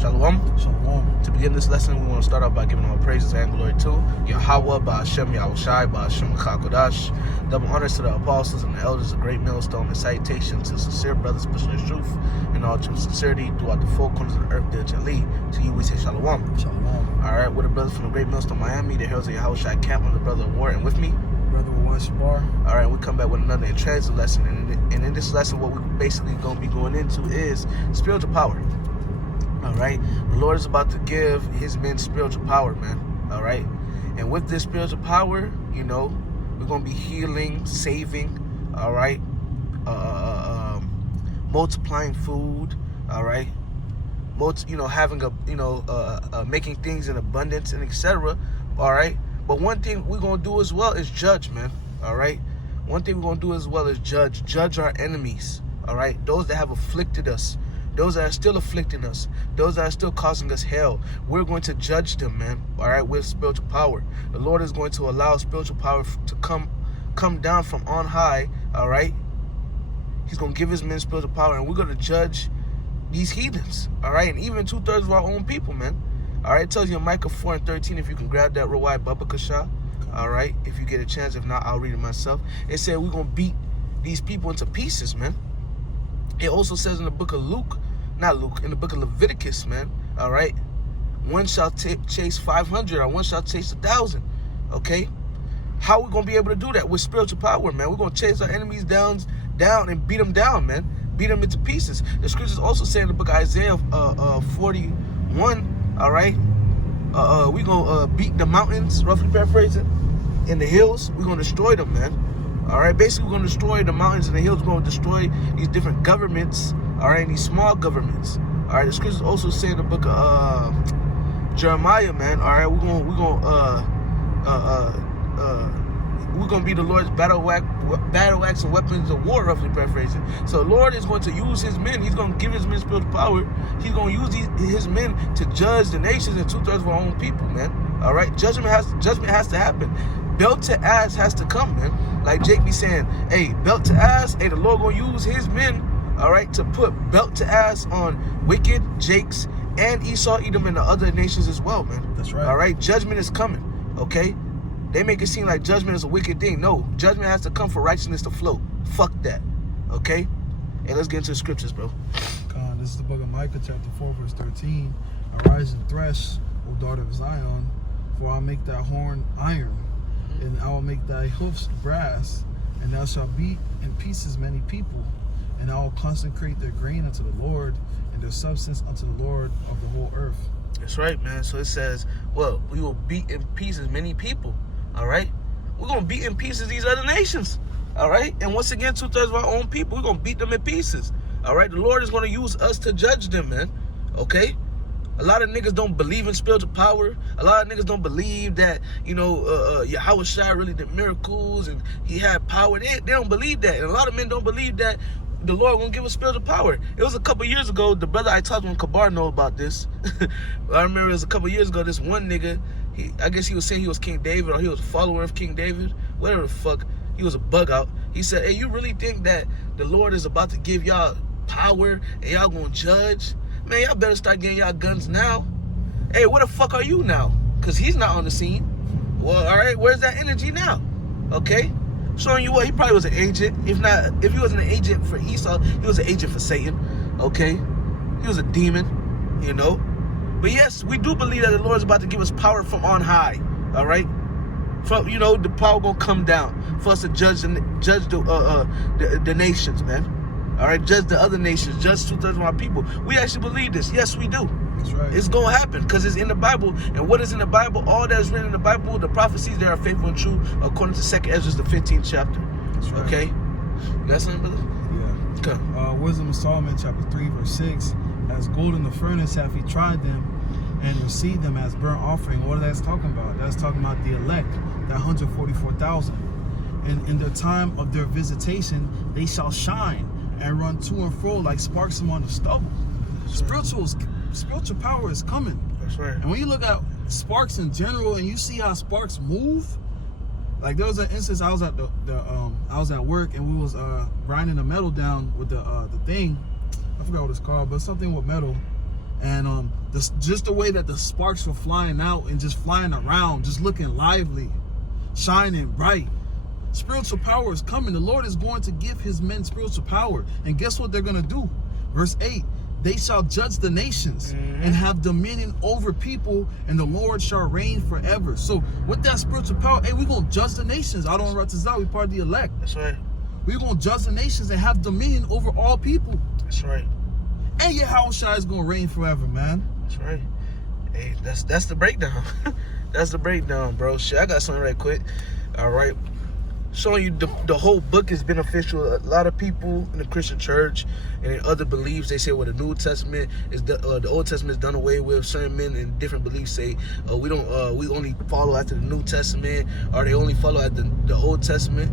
Shalom. Shalom. To begin this lesson, we want to start off by giving all praises and glory to Yahweh, Ba'ashem Yahushai, Ba'ashem Chakodash. Double honors to the apostles and the elders of Great Millstone, and salutations to sincere brothers pushing the truth in all true sincerity throughout the four corners of the earth, Del Jali. To you, we say Shalom. Shalom. All right, we're the brothers from the Great Millstone, Miami, the heralds of Yahushai camp on the brother of war, and with me, Brother One Shabar. all right, we come back with another transit lesson, and in this lesson, what we're basically going to be going into is spiritual power. All right, the Lord is about to give His men spiritual power, man. All right, and with this spiritual power, you know, we're going to be healing, saving. All right, multiplying food. All right, having making things in abundance and etc. All right. But one thing we're going to do as well is judge, man. All right? One thing we're going to do as well is judge. Judge our enemies. All right? Those that have afflicted us. Those that are still afflicting us. Those that are still causing us hell. We're going to judge them, man. All right? With spiritual power. The Lord is going to allow spiritual power to come down from on high. All right? He's going to give His men spiritual power. And we're going to judge these heathens. All right? And even 2/3 of our own people, man. All right, it tells you in Micah 4:13, if you can grab that real wide Baba Kasha. All right, if you get a chance. If not, I'll read it myself. It said we're going to beat these people into pieces, man. It also says in the book of in the book of Leviticus, man. All right, one shall chase 500, or one shall chase 1,000. Okay, how are we going to be able to do that? With spiritual power, man. We're going to chase our enemies down and beat them down, man. Beat them into pieces. The scriptures also say in the book of Isaiah 41, all right, we're going to beat the mountains, roughly paraphrasing, in the hills. We're going to destroy them, man. All right, basically we're going to destroy the mountains and the hills. We're going to destroy these different governments, all right, and these small governments. All right, the scriptures also say in the book of Jeremiah, man, all right, we're going to be the Lord's battle axe and weapons of war, roughly paraphrasing. So the Lord is going to use His men. He's going to give His men spiritual power. He's going to use His men to judge the nations and 2/3 of our own people, man. All right, judgment has to happen. Belt to ass has to come, man. Like Jake be saying, hey, belt to ass. Hey, the Lord going to use His men, all right, to put belt to ass on wicked Jakes and Esau, Edom, and the other nations as well, man. That's right. All right, judgment is coming. Okay. They make it seem like judgment is a wicked thing. No, judgment has to come for righteousness to flow. Fuck that. Okay? Hey, let's get into the scriptures, bro. This is the book of Micah, chapter 4, verse 13. Arise and thresh, O daughter of Zion, for I'll make thy horn iron, and I will make thy hoofs brass, and thou shalt beat in pieces many people, and I will consecrate their grain unto the Lord, and their substance unto the Lord of the whole earth. That's right, man. So it says, well, we will beat in pieces many people. All right, we're gonna beat in pieces these other nations. All right, and once again, 2/3 of our own people, we're gonna beat them in pieces. All right, the Lord is gonna use us to judge them, man. Okay, a lot of niggas don't believe in spiritual power. A lot of niggas don't believe that Yahushua really did miracles and He had power. They don't believe that, and a lot of men don't believe that the Lord won't give us spiritual power. It was a couple years ago. The brother I talked to, Kabar, know about this. I remember it was a couple years ago. This one nigga. I guess he was saying he was King David, or he was a follower of King David, whatever the fuck. He was a bug out. He said, hey, you really think that the Lord is about to give y'all power and y'all gonna judge? Man, y'all better start getting y'all guns now. Hey, where the fuck are you now? Because He's not on the scene. Well, all right, where's that energy now? Okay? Showing you what, he probably was an agent. If he wasn't an agent for Esau, he was an agent for Satan. Okay? He was a demon, you know? But yes, we do believe that the Lord is about to give us power from on high. All right, from the power gonna come down for us to judge the nations, man. All right, judge the other nations, judge 2/3 of our people. We actually believe this. Yes, we do. That's right. It's gonna happen because it's in the Bible. And what is in the Bible? All that is written in the Bible, the prophecies that are faithful and true, according to 2nd Ezra, the 15th chapter. That's right. Okay, you got something, brother? Yeah. Okay. Wisdom of Solomon, chapter 3, verse 6. As gold in the furnace hath He tried them, and received them as burnt offering. What that's talking about? That's talking about the elect, that 144,000. And in the time of their visitation, they shall shine and run to and fro like sparks among the stubble. Spiritual power is coming. That's right. And when you look at sparks in general, and you see how sparks move, like there was an instance I was at I was at work, and we was grinding the metal down with the thing. I forgot what it's called, but something with metal. And just the way that the sparks were flying out and just flying around, just looking lively, shining bright. Spiritual power is coming. The Lord is going to give his men spiritual power. And guess what they're going to do? Verse 8, they shall judge the nations and have dominion over people, and the Lord shall reign forever. So with that spiritual power, hey, we're going to judge the nations. I don't write this out. We're part of the elect. That's right. We're going to judge the nations and have dominion over all people. That's right. And Yahushua is going to reign forever, man. That's right. Hey, that's the breakdown. That's the breakdown, bro. Shit, I got something right quick. All right. Showing you the whole book is beneficial. A lot of people in the Christian church and in other beliefs, they say, well, the New Testament is the Old Testament is done away with. Certain men in different beliefs say, we only follow after the New Testament, or they only follow after the Old Testament.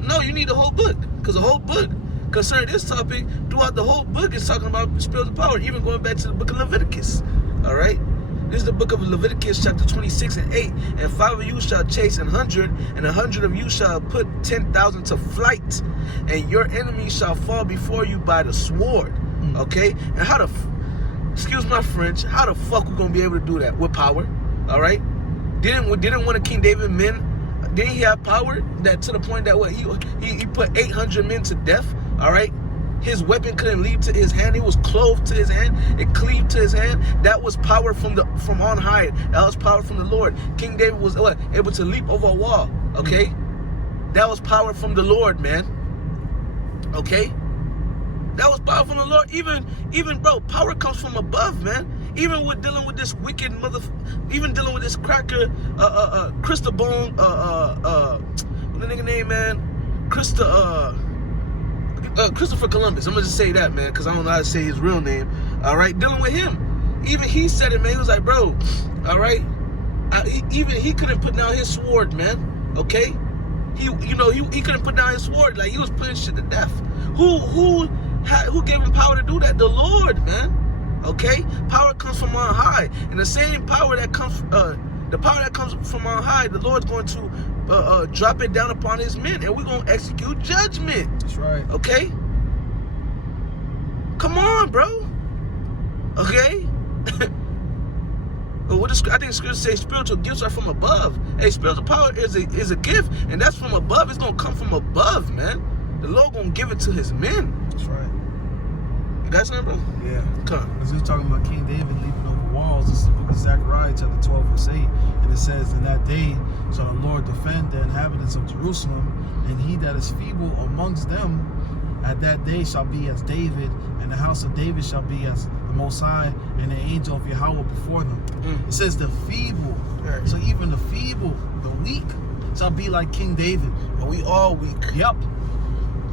No, you need the whole book, because the whole book concerning this topic, throughout the whole book, is talking about spiritual power, even going back to the book of Leviticus. All right. This is the book of Leviticus, chapter 26 and 8. And 5 of you shall chase 100, and 100 of you shall put 10,000 to flight, and your enemy shall fall before you by the sword. Okay? And how excuse my French, how the fuck we gonna be able to do that? With power. All right? Didn't one of King David's men, didn't he have power that to the point that what he put 800 men to death? All right? His weapon couldn't leap to his hand. He was clothed to his hand. It cleaved to his hand. That was power from on high. That was power from the Lord. King David was able to leap over a wall. Okay? That was power from the Lord, man. Okay? That was power from the Lord. Even bro, power comes from above, man. Even with dealing with this wicked even dealing with this cracker, Christopher Bone, what the nigga name, man? Christopher Columbus. I'm gonna just say that, man, because I don't know how to say his real name. All right, dealing with him, even he said it, man. He was like, bro, all right, even he couldn't put down his sword, man. Okay, he couldn't put down his sword. Like, he was putting shit to death. Who gave him power to do that? The Lord, man. Okay, power comes from on high, and the same power that comes from on high, the Lord's going to drop it down upon his men, and we're going to execute judgment. That's right. Okay? Come on, bro. Okay? I think scripture says spiritual gifts are from above. Hey, spiritual power is a gift, and that's from above. It's going to come from above, man. The Lord going to give it to his men. That's right. You got something, bro? Yeah. Come. Because we're talking about King David leaping over walls. This is the book of Zechariah, chapter 12, verse 8. And it says, in that day shall the Lord defend the inhabitants of Jerusalem, and he that is feeble amongst them at that day shall be as David, and the house of David shall be as the Most High, and the angel of Yahweh before them. It says the feeble. Right. So even the feeble, the weak, shall be like King David. And we all weak. Yep.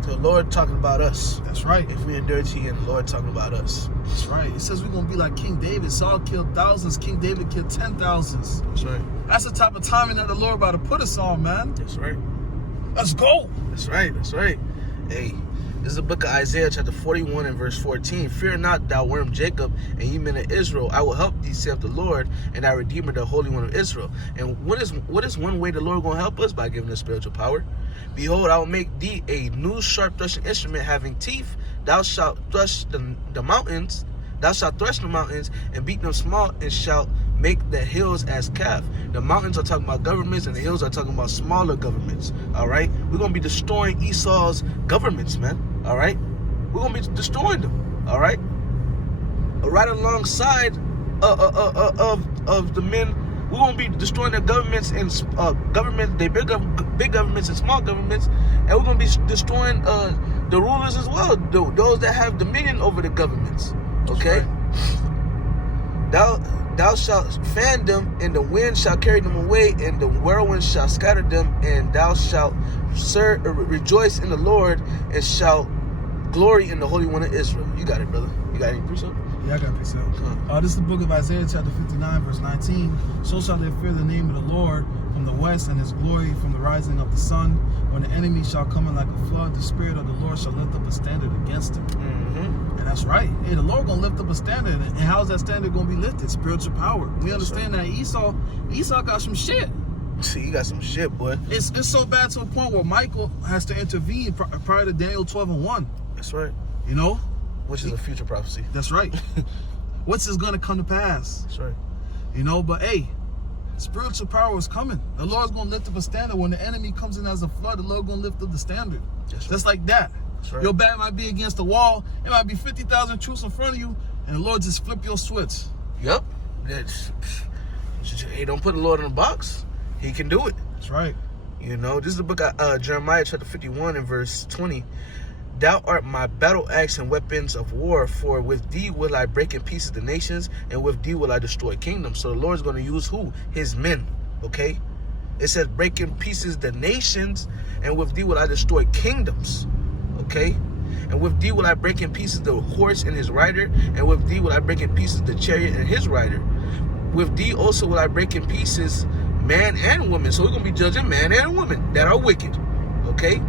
So the Lord talking about us. That's right. If we are dirty, and the Lord talking about us. That's right. It says we're going to be like King David. Saul killed thousands. King David killed 10,000s. That's right. That's the type of timing that the Lord about to put us on, man. That's right. Let's go. That's right. That's right. Hey, this is the book of Isaiah, chapter 41 and verse 14. Fear not, thou worm Jacob, and ye men of Israel. I will help thee, saith the Lord, and thy Redeemer, the Holy One of Israel. And what is one way the Lord going to help us? By giving us spiritual power. Behold, I will make thee a new sharp threshing instrument having teeth. Thou shalt thresh the mountains. Thou shalt thresh the mountains and beat them small, and shalt make the hills as calf. The mountains are talking about governments, and the hills are talking about smaller governments. All right, we're gonna be destroying Esau's governments, man. All right, we're gonna be destroying them. All right, right alongside of the men. We're gonna be destroying their governments and their big governments and small governments, and we're gonna be destroying the rulers as well, those that have dominion over the governments. Okay. Right. Thou shalt fan them, and the wind shall carry them away, and the whirlwind shall scatter them, and thou shalt rejoice in the Lord, and shalt glory in the Holy One of Israel. You got it, brother. You got any precept? Yeah, I got precept. This is the book of Isaiah, chapter 59, verse 19. So shall they fear the name of the Lord from the west, and his glory from the rising of the sun. When the enemy shall come in like a flood, the Spirit of the Lord shall lift up a standard against him. And that's right. Hey, the Lord gonna lift up a standard. And how's that standard gonna be lifted? Spiritual power. We understand that Esau got some shit. See, you got some shit, boy. It's so bad to a point where Michael has to intervene prior to Daniel 12:1. That's right. You know? Which is a future prophecy. That's right. What's is gonna come to pass? That's right. You know, but hey, spiritual power is coming. The Lord's gonna lift up a standard. When the enemy comes in as a flood, the Lord gonna lift up the standard. That's right. Just like that. That's right. Your back might be against the wall. It might be 50,000 troops in front of you, and the Lord just flip your switch. Yep. Hey, don't put the Lord in a box. He can do it. That's right. You know, this is the book of Jeremiah chapter 51 and verse 20. Thou art my battle axe and weapons of war, for with thee will I break in pieces the nations, and with thee will I destroy kingdoms. So the Lord's going to use who? His men, okay? It says break in pieces the nations, and with thee will I destroy kingdoms, okay? And with thee will I break in pieces the horse and his rider, and with thee will I break in pieces the chariot and his rider. With thee also will I break in pieces man and woman. So we're going to be judging man and woman that are wicked, okay?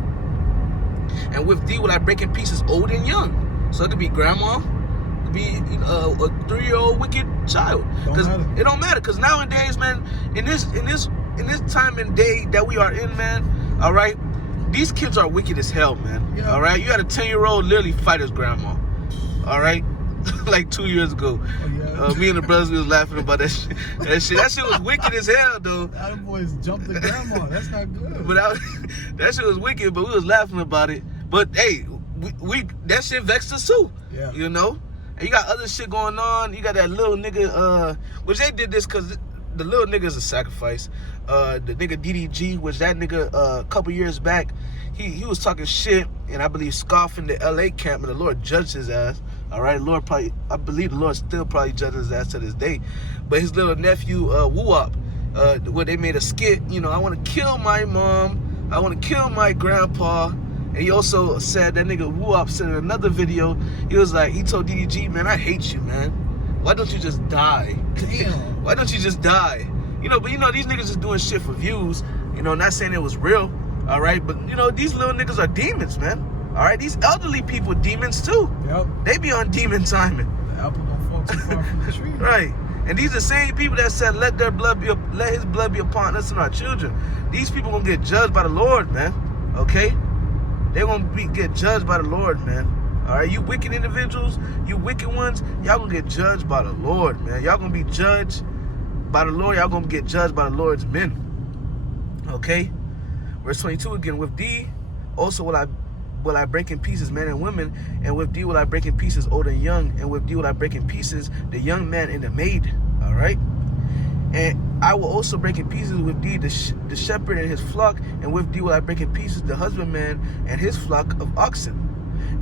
And with thee will I break in pieces old and young. So it could be grandma, it could be a 3-year-old wicked child. Because it don't matter. Because nowadays, man, in this time and day that we are in, man, all right, these kids are wicked as hell, man. Yeah. All right, you had a 10-year-old literally fight his grandma. All right, like 2 years ago. Oh, yeah. Me and the brothers we was laughing about that shit. That shit was wicked as hell, though. Them boys jumped the grandma. That's not good. But that shit was wicked. But we was laughing about it. But hey, we that shit vexed us too. Yeah. You know, and you got other shit going on. You got that little nigga. Which they did this because the little nigga is a sacrifice. The nigga DDG, which that nigga a couple years back, he was talking shit and I believe scoffing the LA camp, and the Lord judged his ass. All right, I believe the Lord still probably judges his ass to this day. But his little nephew, Woo-Wop, where they made a skit, you know, I want to kill my mom, I want to kill my grandpa. And he also said, that nigga Woo-Wop said in another video, he was like, he told DDG, man, I hate you, man. Why don't you just die? Damn. Why don't you just die? You know, but you know, these niggas is doing shit for views. You know, not saying it was real, all right? But, you know, these little niggas are demons, man. All right, these elderly people demons too. Yep. They be on demon timing. The apple don't fall too far from the tree. Right. And these are the same people that said, let his blood be upon us and our children. These people gonna get judged by the Lord, man. Okay? They're gonna get judged by the Lord, man. All right, you wicked individuals, you wicked ones, y'all gonna get judged by the Lord, man. Y'all gonna be judged by the Lord. Y'all gonna get judged by the Lord's men. Okay? Verse 22 again. With thee also will I break in pieces men and women, and with thee will I break in pieces old and young, and with thee will I break in pieces the young man and the maid. All right? And I will also break in pieces with thee the shepherd and his flock, and with thee will I break in pieces the husbandman and his flock of oxen.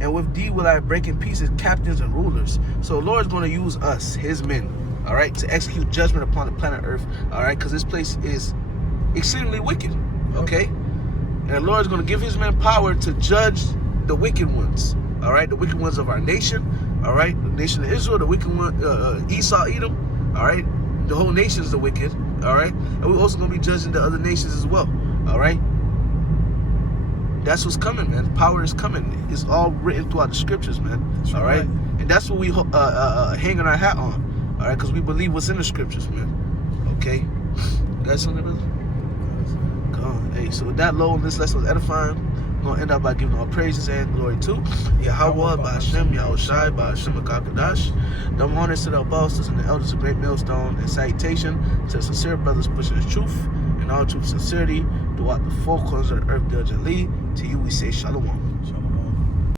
And with thee will I break in pieces captains and rulers. So the Lord's going to use us, his men, all right, to execute judgment upon the planet Earth, all right, because this place is exceedingly wicked, okay? And the Lord's going to give his men power to judge the wicked ones, all right, the wicked ones of our nation, all right, the nation of Israel, the wicked one, Esau, Edom, all right, the whole nation is the wicked, all right, and we're also going to be judging the other nations as well, all right. That's what's coming, man. Power is coming. It's all written throughout the scriptures, man. That's all right? And that's what we hang our hat on, all right? Because we believe what's in the scriptures, man. Okay? You got something, brother? Come on. Hey, so with that, Lord, this lesson was edifying. I'm going to end up by giving all praises and glory to Yahweh, Ba'ashem, Yahushai, Ba'ashem, Akakadash. Dumb honors to the apostles and the elders of Great Millstone, and salutation to the sincere brothers pushing the truth and all truth sincerity throughout the four corners of the earth diligently. To you we say shalom.